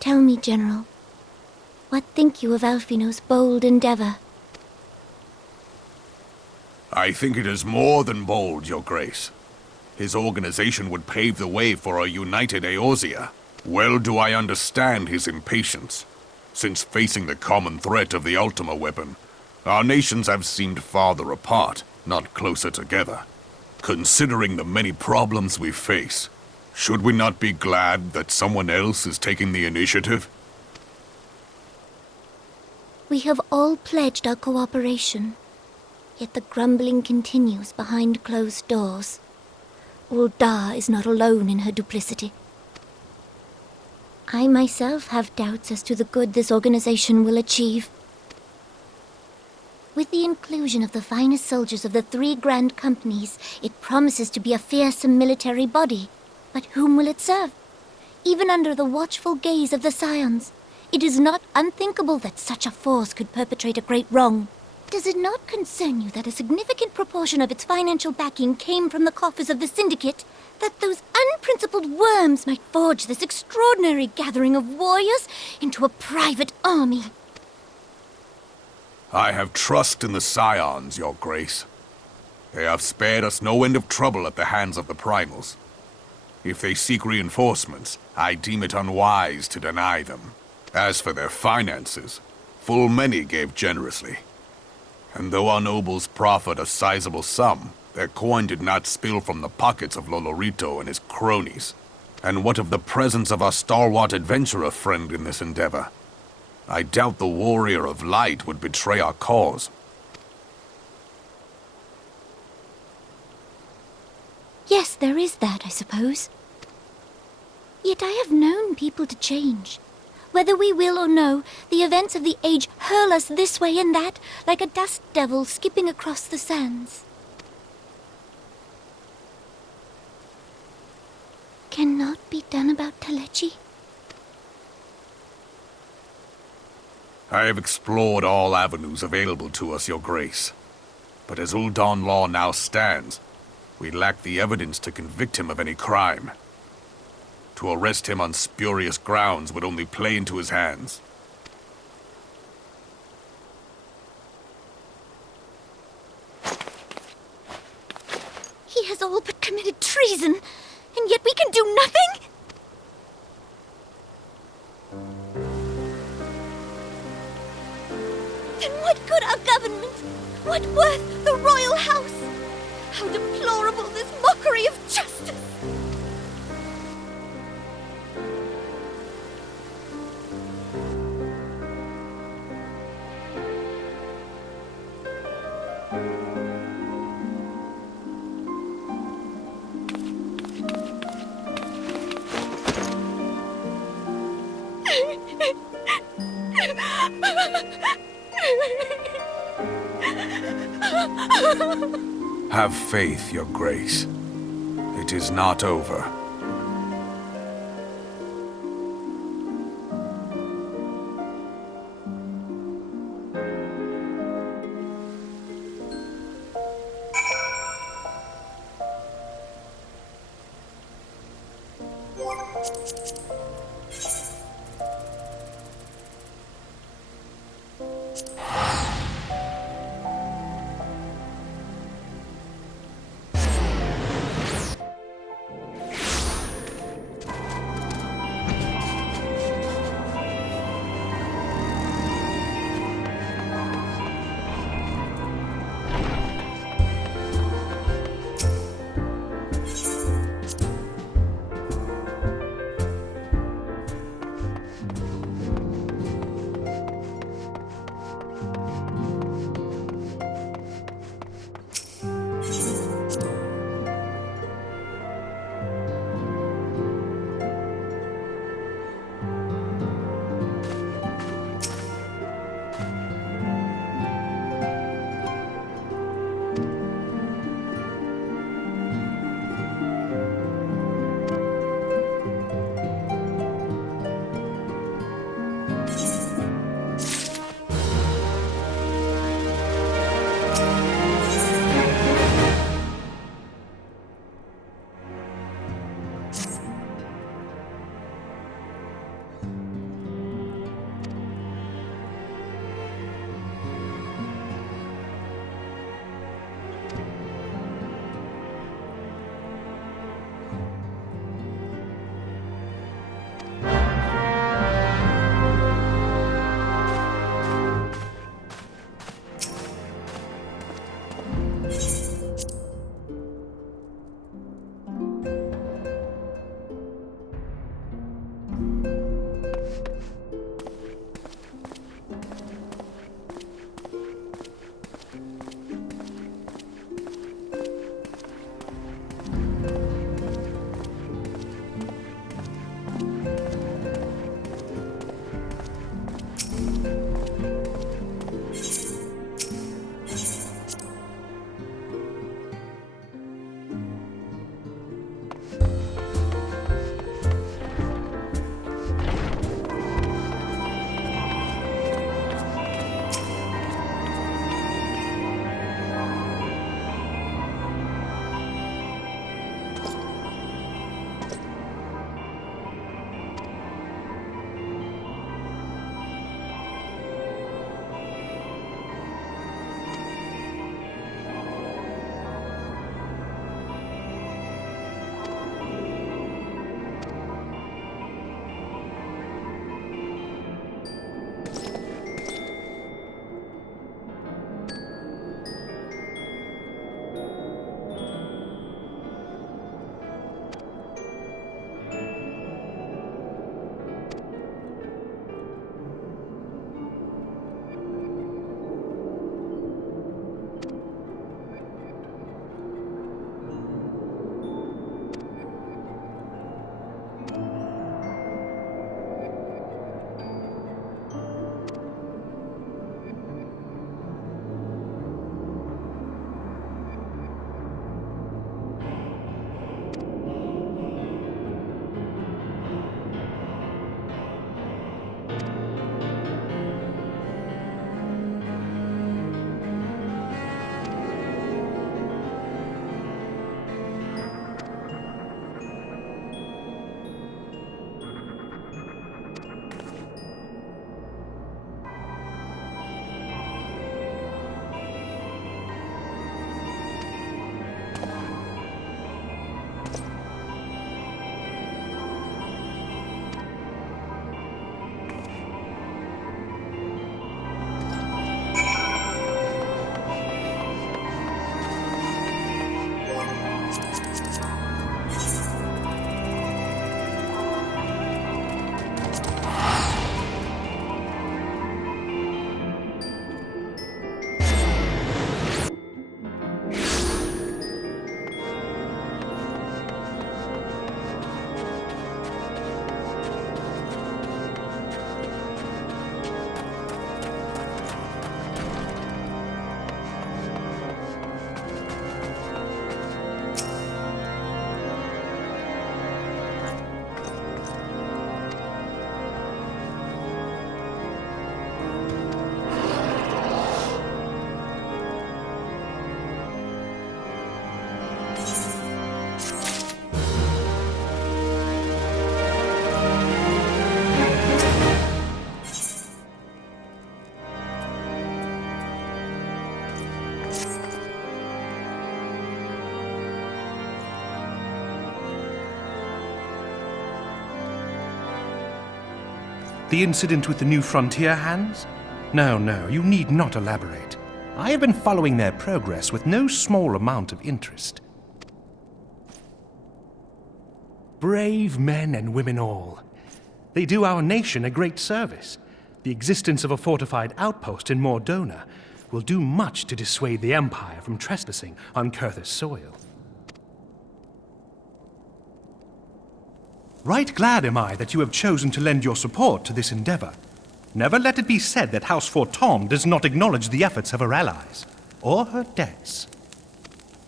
Tell me, General, what think you of Alfino's bold endeavor? I think it is more than bold, Your Grace. His organization would pave the way for a united Eorzea. Well do I understand his impatience, since facing the common threat of the Ultima weapon, our nations have seemed farther apart, not closer together. Considering the many problems we face, should we not be glad that someone else is taking the initiative? We have all pledged our cooperation, yet the grumbling continues behind closed doors. Ul'dah is not alone in her duplicity. I myself have doubts as to the good this organization will achieve. With the inclusion of the finest soldiers of the 3 grand companies, it promises to be a fearsome military body. But whom will it serve? Even under the watchful gaze of the Scions, it is not unthinkable that such a force could perpetrate a great wrong. Does it not concern you that a significant proportion of its financial backing came from the coffers of the Syndicate? That those unprincipled worms might forge this extraordinary gathering of warriors into a private army? I have trust in the Scions, Your Grace. They have spared us no end of trouble at the hands of the Primals. If they seek reinforcements, I deem it unwise to deny them. As for their finances, full many gave generously. And though our nobles proffered a sizable sum, their coin did not spill from the pockets of Lolorito and his cronies. And what of the presence of our stalwart adventurer friend in this endeavor? I doubt the Warrior of Light would betray our cause. Yes, there is that, I suppose. Yet I have known people to change. Whether we will or no, the events of the age hurl us this way and that, like a dust devil skipping across the sands. Cannot be done about Telechi? I have explored all avenues available to us, Your Grace. But as Ul'Dan law now stands, we lack the evidence to convict him of any crime. To arrest him on spurious grounds would only play into his hands. He has all but committed treason, and yet we can do nothing? Then what good our government? What worth the royal house? How deplorable this mockery of justice! Have faith, Your Grace. It is not over. The incident with the New Frontier hands? No, you need not elaborate. I have been following their progress with no small amount of interest. Brave men and women all. They do our nation a great service. The existence of a fortified outpost in Mordona will do much to dissuade the Empire from trespassing on Kurthus soil. Right glad am I that you have chosen to lend your support to this endeavor. Never let it be said that House Forton does not acknowledge the efforts of her allies, or her debts.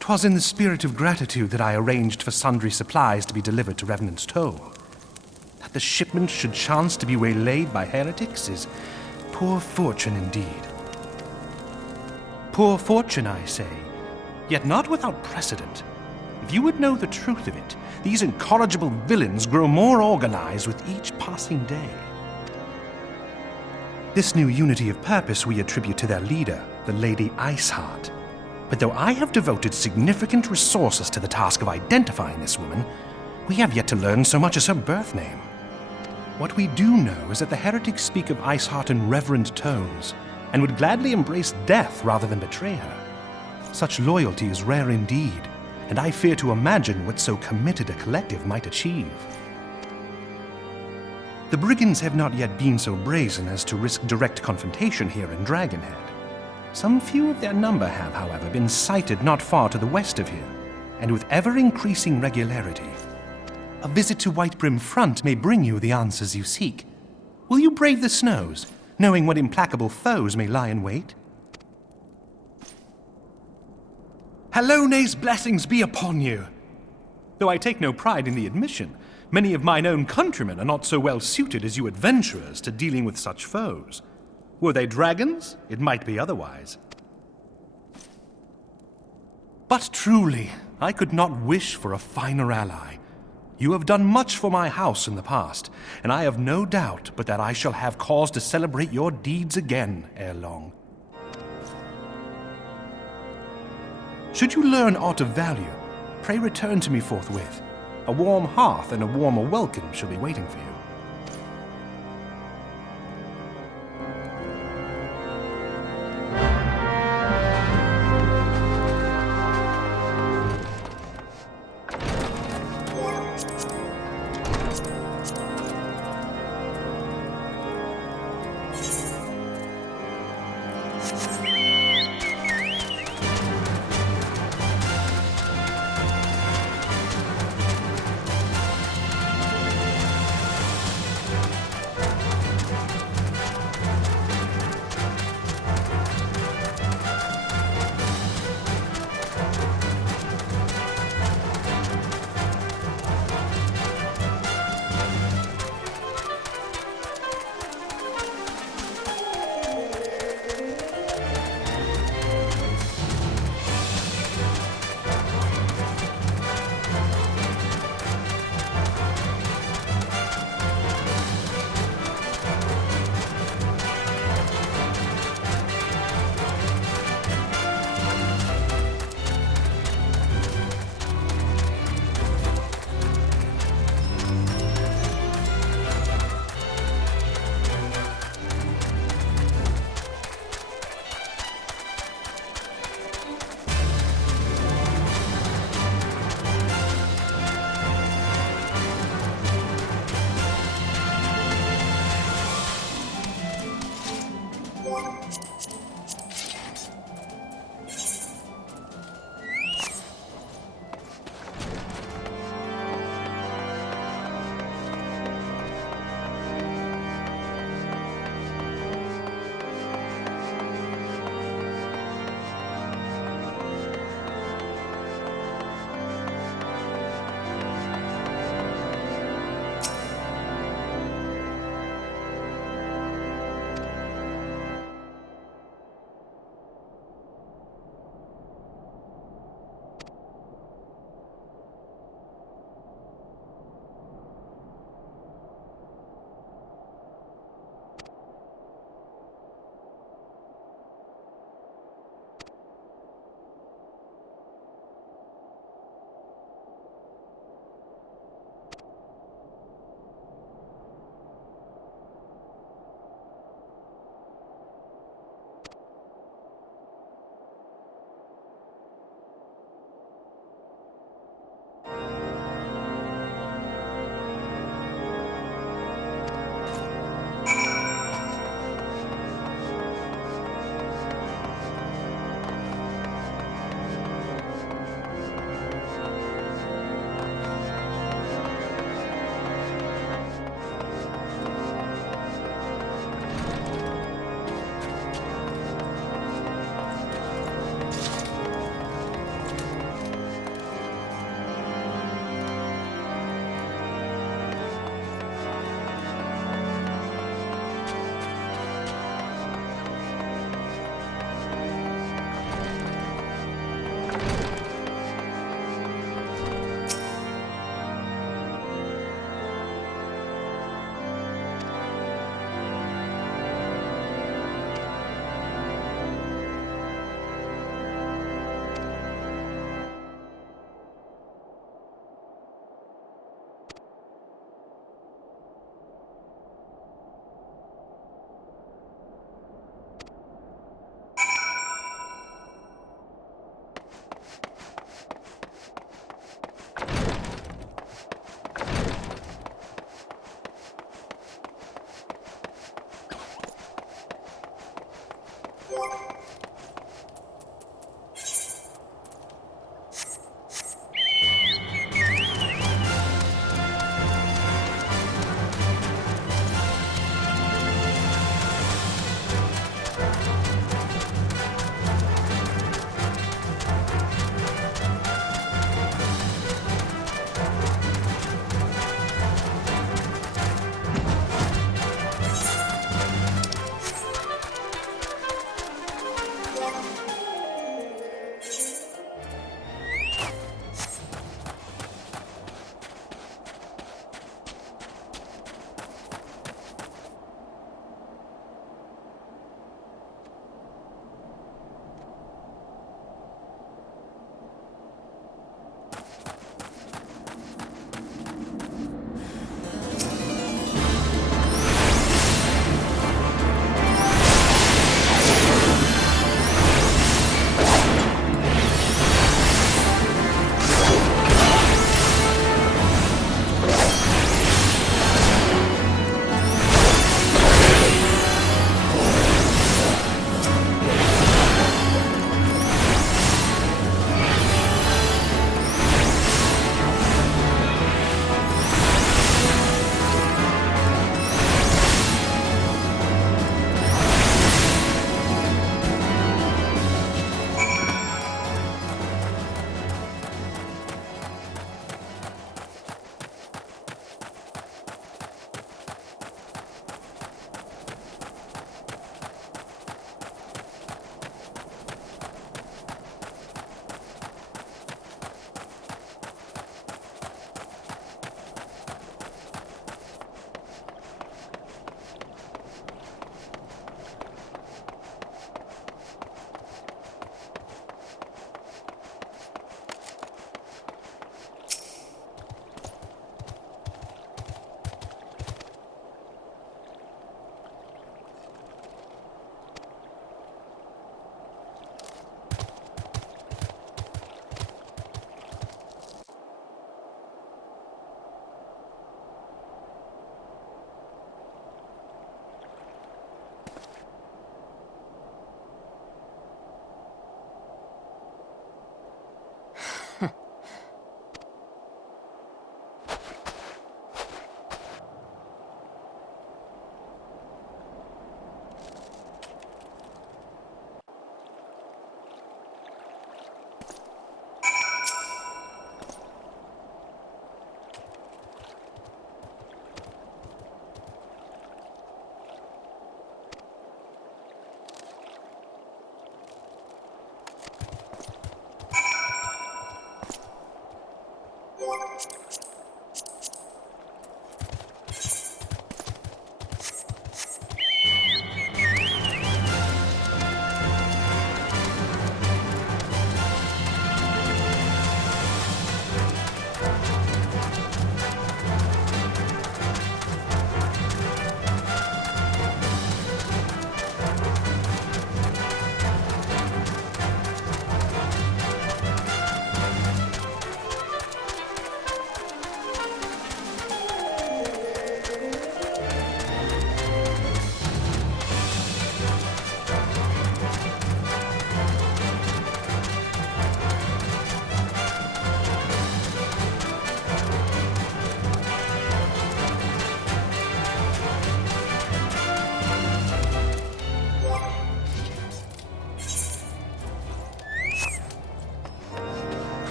'Twas in the spirit of gratitude that I arranged for sundry supplies to be delivered to Revenant's Toll. That the shipment should chance to be waylaid by heretics is poor fortune indeed. Poor fortune, I say, yet not without precedent. If you would know the truth of it, these incorrigible villains grow more organized with each passing day. This new unity of purpose we attribute to their leader, the Lady Iceheart. But though I have devoted significant resources to the task of identifying this woman, we have yet to learn so much as her birth name. What we do know is that the heretics speak of Iceheart in reverent tones, and would gladly embrace death rather than betray her. Such loyalty is rare indeed, and I fear to imagine what so committed a collective might achieve. The brigands have not yet been so brazen as to risk direct confrontation here in Dragonhead. Some few of their number have, however, been sighted not far to the west of here, and with ever-increasing regularity. A visit to Whitebrim Front may bring you the answers you seek. Will you brave the snows, knowing what implacable foes may lie in wait? Halone's blessings be upon you! Though I take no pride in the admission, many of mine own countrymen are not so well suited as you adventurers to dealing with such foes. Were they dragons, it might be otherwise. But truly, I could not wish for a finer ally. You have done much for my house in the past, and I have no doubt but that I shall have cause to celebrate your deeds again ere long. Should you learn aught of value, pray return to me forthwith. A warm hearth and a warmer welcome shall be waiting for you.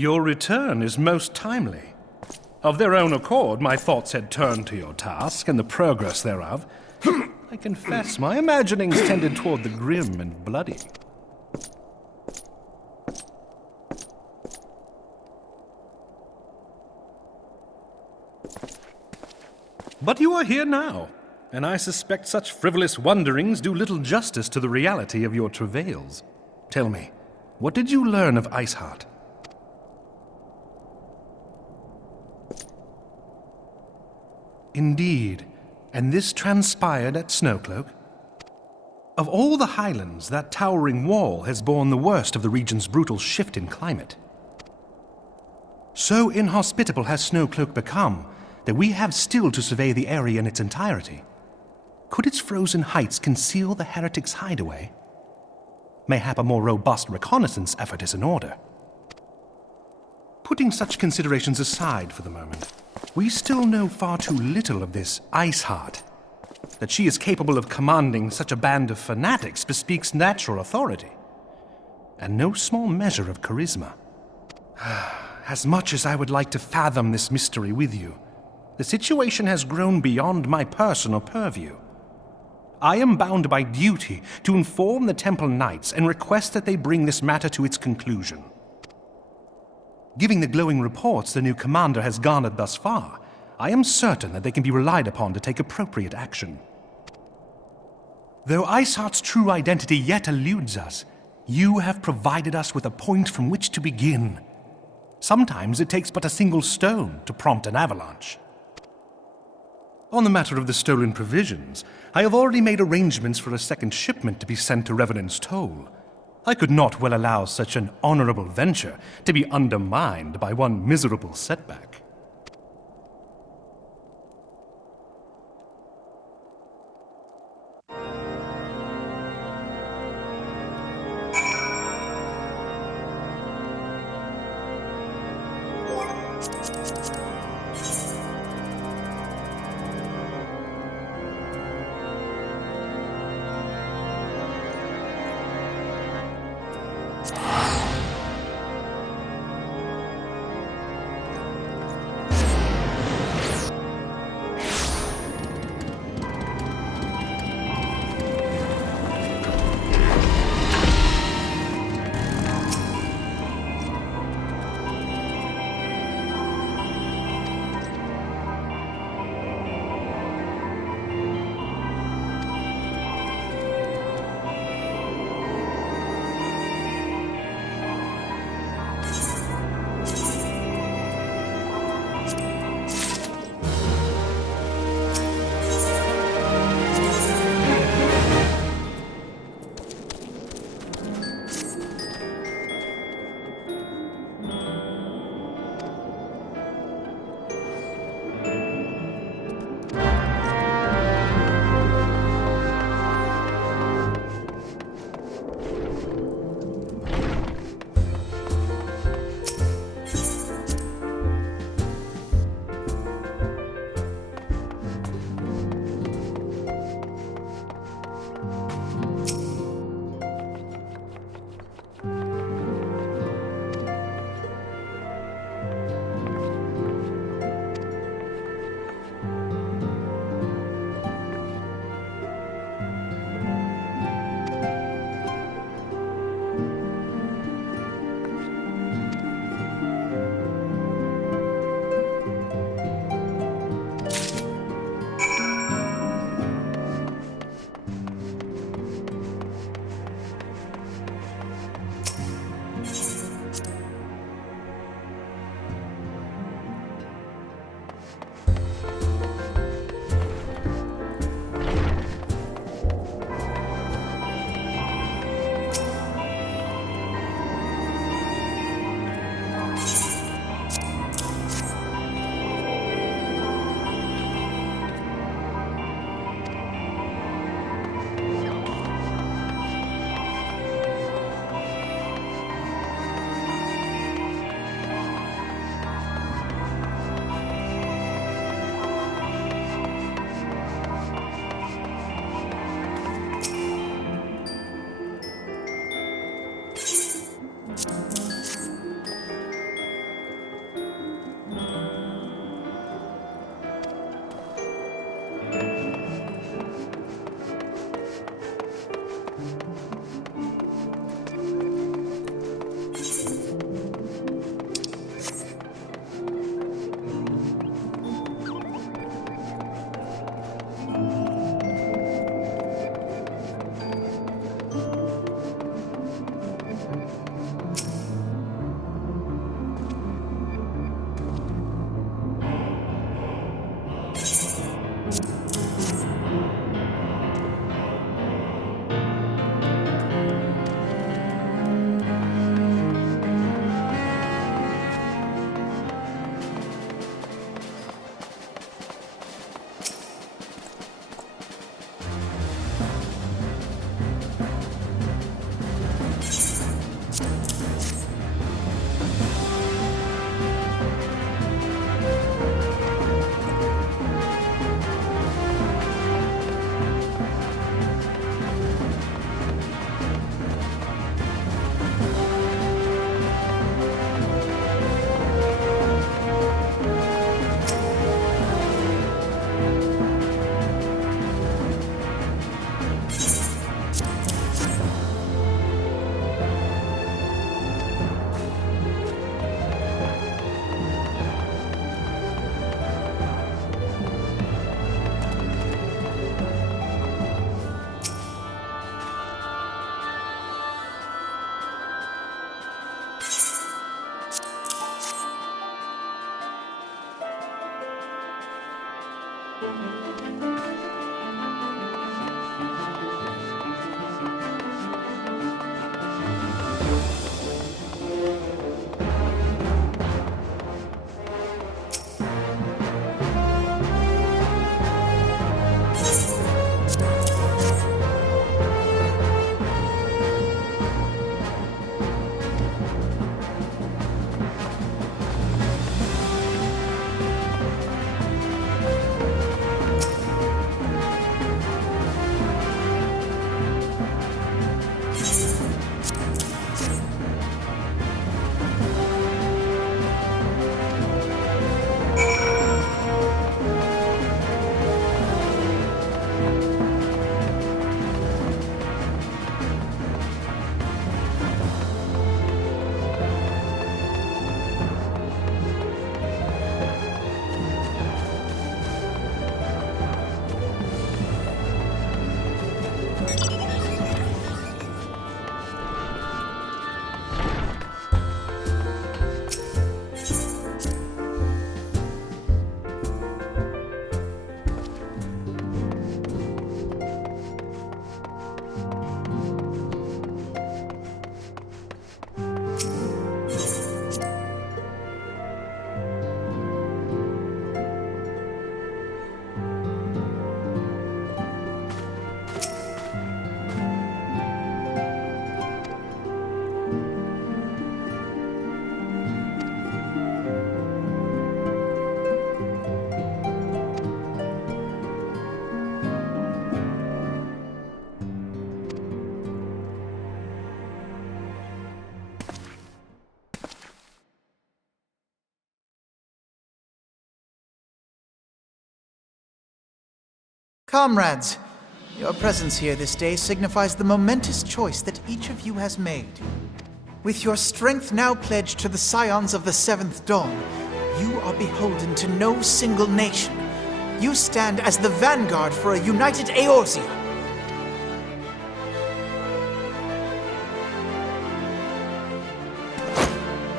Your return is most timely. Of their own accord, my thoughts had turned to your task and the progress thereof. I confess, my imaginings tended toward the grim and bloody. But you are here now, and I suspect such frivolous wonderings do little justice to the reality of your travails. Tell me, what did you learn of Iceheart? Indeed, and this transpired at Snowcloak? Of all the highlands, that towering wall has borne the worst of the region's brutal shift in climate. So inhospitable has Snowcloak become that we have still to survey the area in its entirety. Could its frozen heights conceal the heretics' hideaway? Mayhap a more robust reconnaissance effort is in order. Putting such considerations aside for the moment, we still know far too little of this Iceheart. That she is capable of commanding such a band of fanatics bespeaks natural authority, and no small measure of charisma. As much as I would like to fathom this mystery with you, the situation has grown beyond my personal purview. I am bound by duty to inform the Temple Knights and request that they bring this matter to its conclusion. Given the glowing reports the new commander has garnered thus far, I am certain that they can be relied upon to take appropriate action. Though Iceheart's true identity yet eludes us, you have provided us with a point from which to begin. Sometimes it takes but a single stone to prompt an avalanche. On the matter of the stolen provisions, I have already made arrangements for a second shipment to be sent to Revenant's Toll. I could not well allow such an honorable venture to be undermined by one miserable setback. Comrades, your presence here this day signifies the momentous choice that each of you has made. With your strength now pledged to the scions of the Seventh Dawn, you are beholden to no single nation. You stand as the vanguard for a united Eorzea.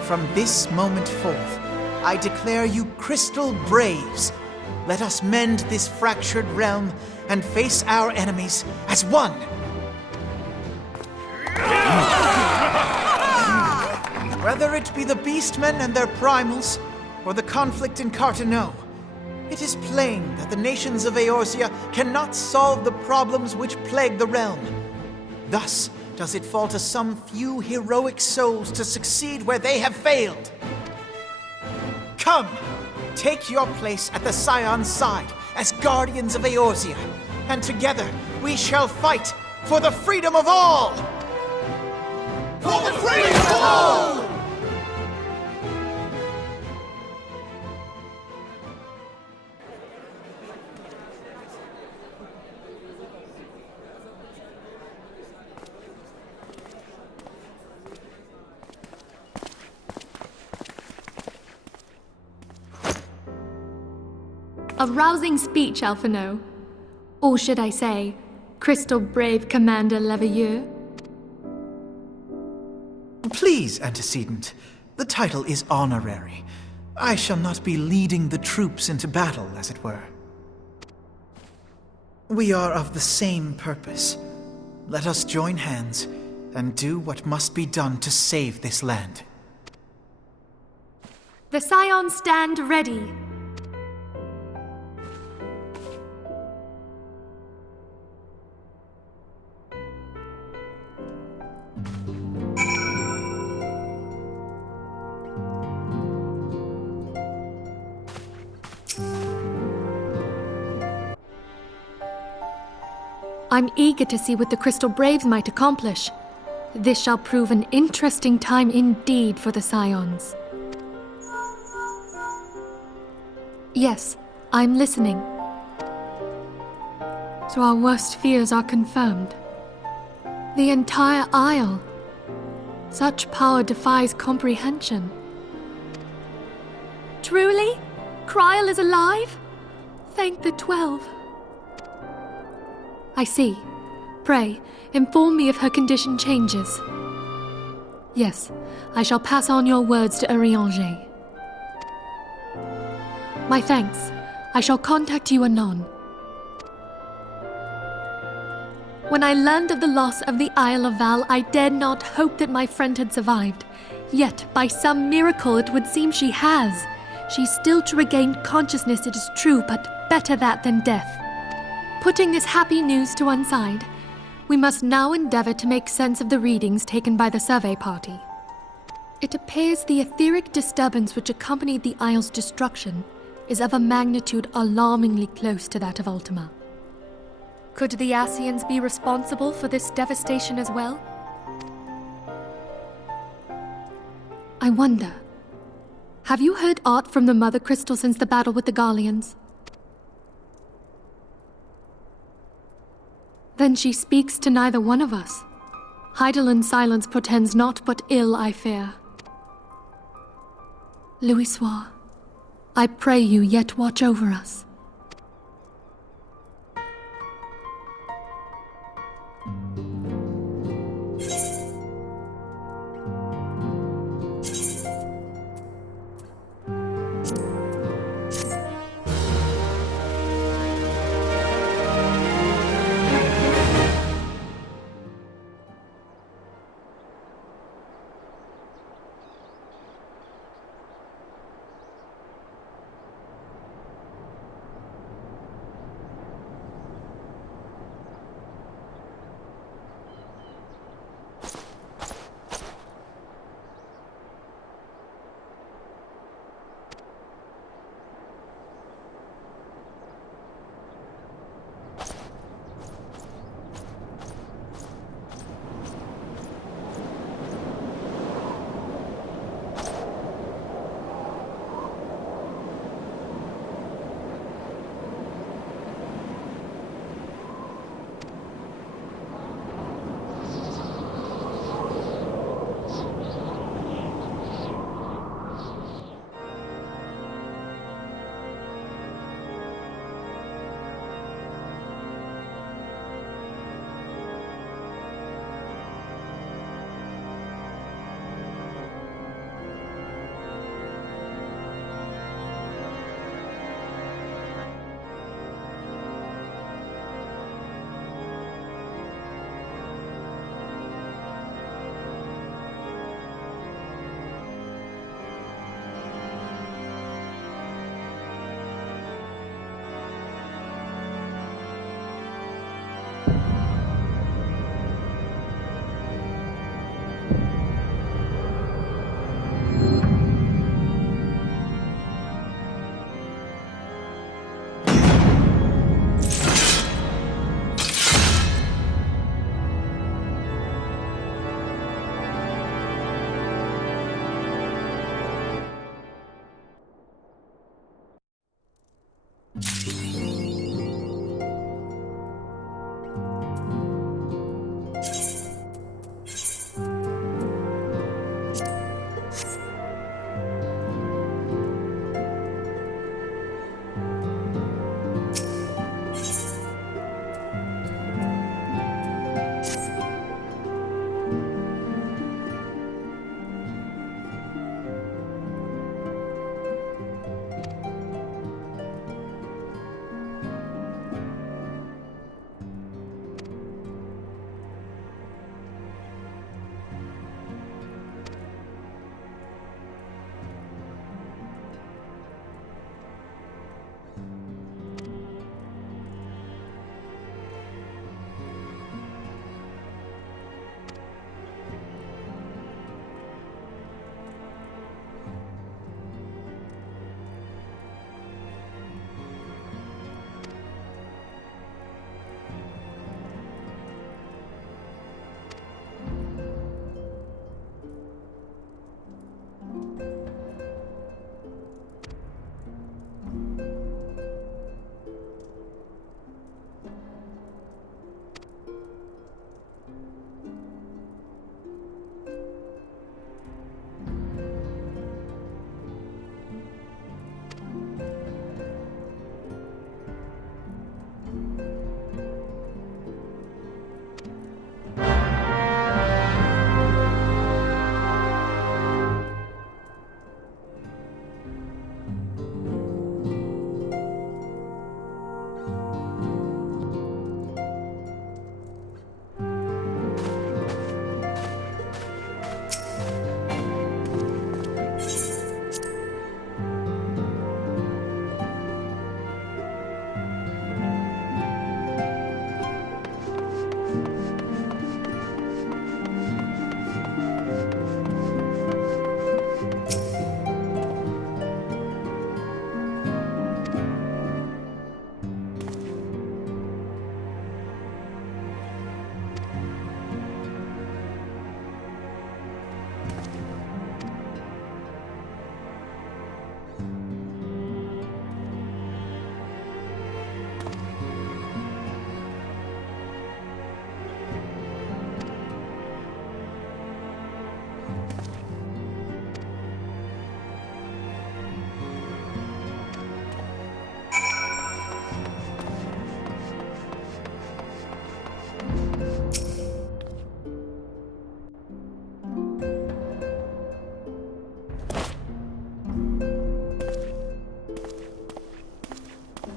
From this moment forth, I declare you Crystal Braves. Let us mend this fractured realm and face our enemies as one. Whether it be the Beastmen and their primals, or the conflict in Carteneau, it is plain that the nations of Eorzea cannot solve the problems which plague the realm. Thus does it fall to some few heroic souls to succeed where they have failed. Come! Take your place at the Scion's side as guardians of Eorzea, and together we shall fight for the freedom of all! For the freedom of all! A rousing speech, Alphino. Or should I say, Crystal Brave Commander Leveilleur? Please, Antecedent. The title is honorary. I shall not be leading the troops into battle, as it were. We are of the same purpose. Let us join hands and do what must be done to save this land. The Scions stand ready. I'm eager to see what the Crystal Braves might accomplish. This shall prove an interesting time indeed for the Scions. Yes, I'm listening. So our worst fears are confirmed. The entire Isle. Such power defies comprehension. Truly? Kryl is alive? Thank the 12. I see. Pray, inform me if her condition changes. Yes, I shall pass on your words to Eorzea. My thanks. I shall contact you anon. When I learned of the loss of the Isle of Val, I dared not hope that my friend had survived. Yet, by some miracle, it would seem she has. She's still to regain consciousness, it is true, but better that than death. Putting this happy news to one side, we must now endeavor to make sense of the readings taken by the survey party. It appears the etheric disturbance which accompanied the Isle's destruction is of a magnitude alarmingly close to that of Ultima. Could the Ascians be responsible for this devastation as well? I wonder, have you heard aught from the Mother Crystal since the battle with the Garleans? Then she speaks to neither one of us. Heidelin silence portends naught but ill, I fear. Louisoix, I pray you yet watch over us.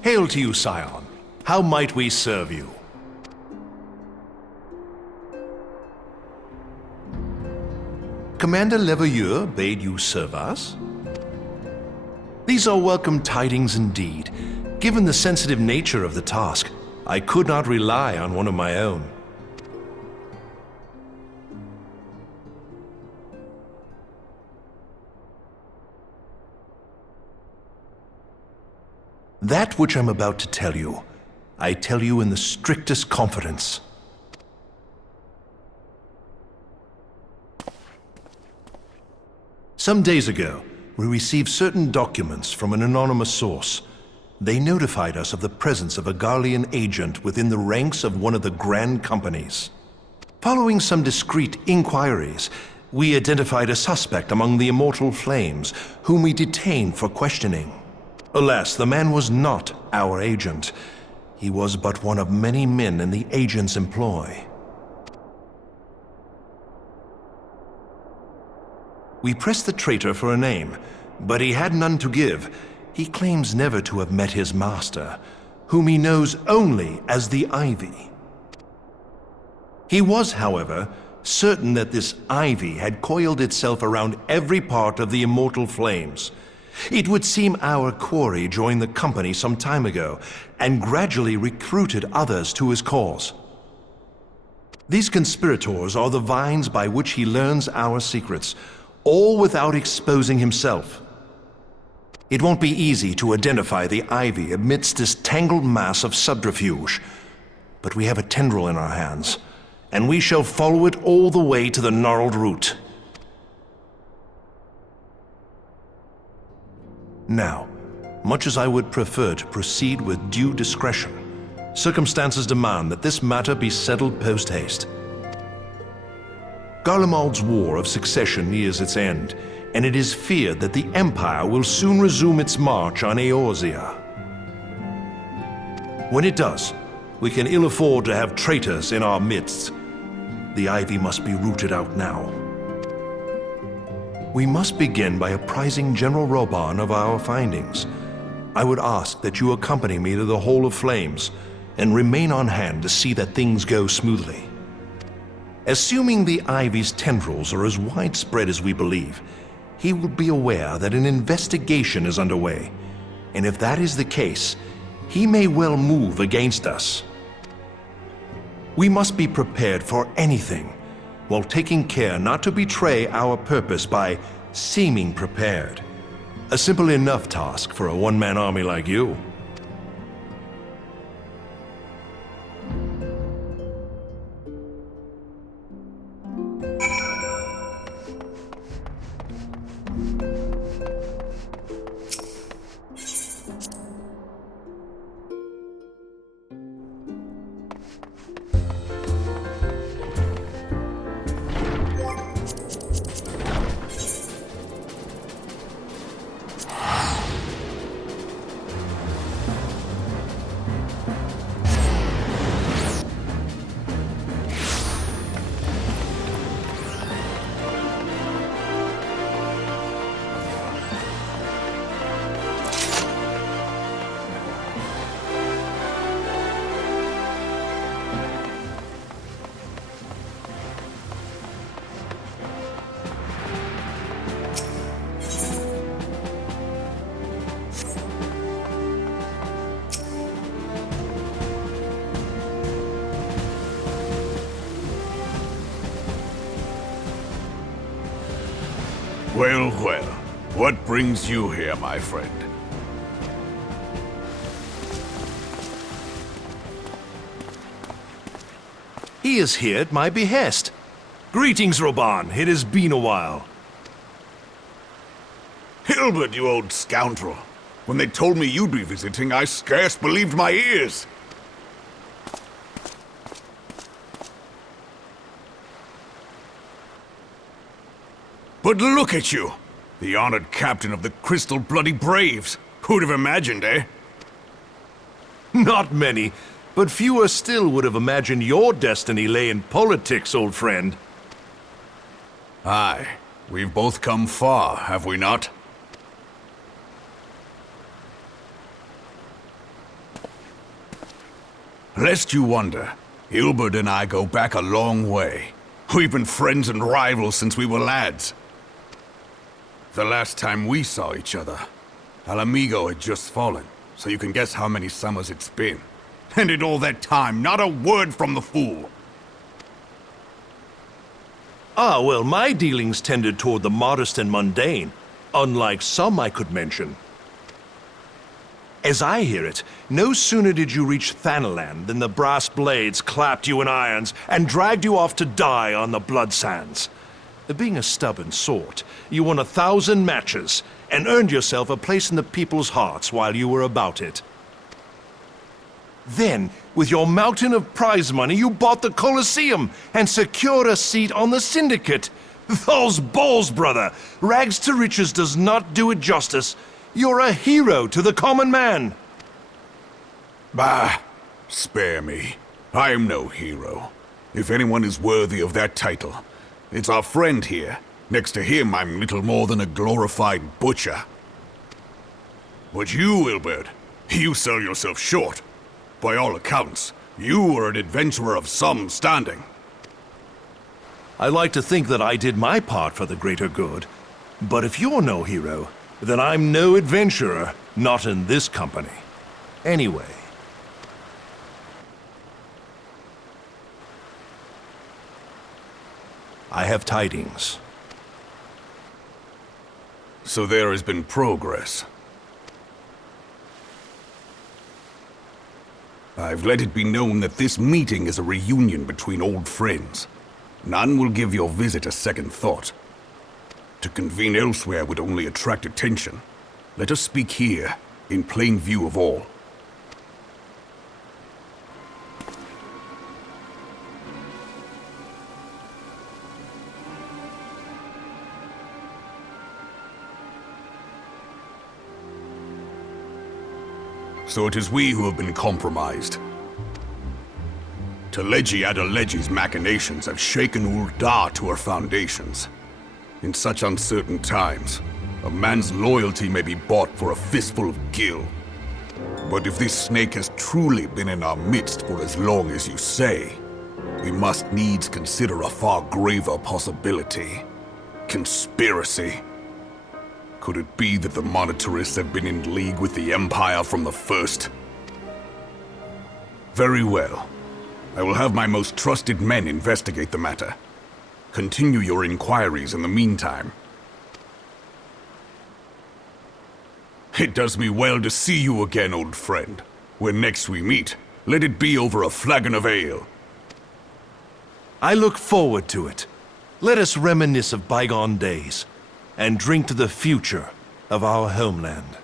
Hail to you, Scion. How might we serve you? Commander Leveilleur bade you serve us? These are welcome tidings indeed. Given the sensitive nature of the task, I could not rely on one of my own. That which I'm about to tell you, I tell you in the strictest confidence. Some days ago, we received certain documents from an anonymous source. They notified us of the presence of a Garlean agent within the ranks of one of the Grand Companies. Following some discreet inquiries, we identified a suspect among the Immortal Flames, whom we detained for questioning. Alas, the man was not our agent. He was but one of many men in the agent's employ. We pressed the traitor for a name, but he had none to give. He claims never to have met his master, whom he knows only as the Ivy. He was, however, certain that this Ivy had coiled itself around every part of the Immortal Flames. It would seem our quarry joined the company some time ago, and gradually recruited others to his cause. These conspirators are the vines by which he learns our secrets, all without exposing himself. It won't be easy to identify the Ivy amidst this tangled mass of subterfuge, but we have a tendril in our hands, and we shall follow it all the way to the gnarled root. Now, much as I would prefer to proceed with due discretion, circumstances demand that this matter be settled post-haste. Garlemald's War of Succession nears its end, and it is feared that the Empire will soon resume its march on Eorzea. When it does, we can ill afford to have traitors in our midst. The Ivy must be rooted out now. We must begin by apprising General Roban of our findings. I would ask that you accompany me to the Hall of Flames and remain on hand to see that things go smoothly. Assuming the Ivy's tendrils are as widespread as we believe, he will be aware that an investigation is underway, and if that is the case, he may well move against us. We must be prepared for anything, while taking care not to betray our purpose by seeming prepared. A simple enough task for a one-man army like you. Well, well. What brings you here, my friend? He is here at my behest. Greetings, Roban. It has been a while. Hilbert, you old scoundrel. When they told me you'd be visiting, I scarce believed my ears. But look at you! The honored captain of the Crystal Bloody Braves. Who'd have imagined, eh? Not many, but fewer still would have imagined your destiny lay in politics, old friend. Aye. We've both come far, have we not? Lest you wonder, Hilbert and I go back a long way. We've been friends and rivals since we were lads. The last time we saw each other, Alamigo had just fallen, so you can guess how many summers it's been. And in all that time, not a word from the fool. Ah, well, my dealings tended toward the modest and mundane, unlike some I could mention. As I hear it, no sooner did you reach Thanalan than the brass blades clapped you in irons and dragged you off to die on the blood sands. Being a stubborn sort, you won 1,000 matches and earned yourself a place in the people's hearts while you were about it. Then, with your mountain of prize money, you bought the Colosseum and secured a seat on the Syndicate. Those balls, brother! Rags to riches does not do it justice. You're a hero to the common man. Bah, spare me. I am no hero. If anyone is worthy of that title, it's our friend here. Next to him, I'm little more than a glorified butcher. But you, Hilbert, you sell yourself short. By all accounts, you are an adventurer of some standing. I like to think that I did my part for the greater good. But if you're no hero, then I'm no adventurer, not in this company. Anyway. I have tidings. So there has been progress. I've let it be known that this meeting is a reunion between old friends. None will give your visit a second thought. To convene elsewhere would only attract attention. Let us speak here, in plain view of all. So it is we who have been compromised. Teleji Adeleji's machinations have shaken Ul'dah to her foundations. In such uncertain times, a man's loyalty may be bought for a fistful of gil. But if this snake has truly been in our midst for as long as you say, we must needs consider a far graver possibility. Conspiracy. Could it be that the Monetarists have been in league with the Empire from the first? Very well. I will have my most trusted men investigate the matter. Continue your inquiries in the meantime. It does me well to see you again, old friend. When next we meet, let it be over a flagon of ale. I look forward to it. Let us reminisce of bygone days, and drink to the future of our homeland.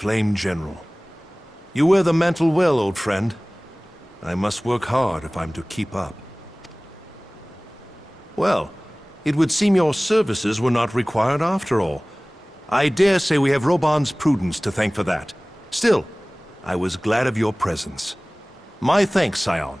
Flame General. You wear the mantle well, old friend. I must work hard if I'm to keep up. Well, it would seem your services were not required after all. I dare say we have Roban's prudence to thank for that. Still, I was glad of your presence. My thanks, Scion.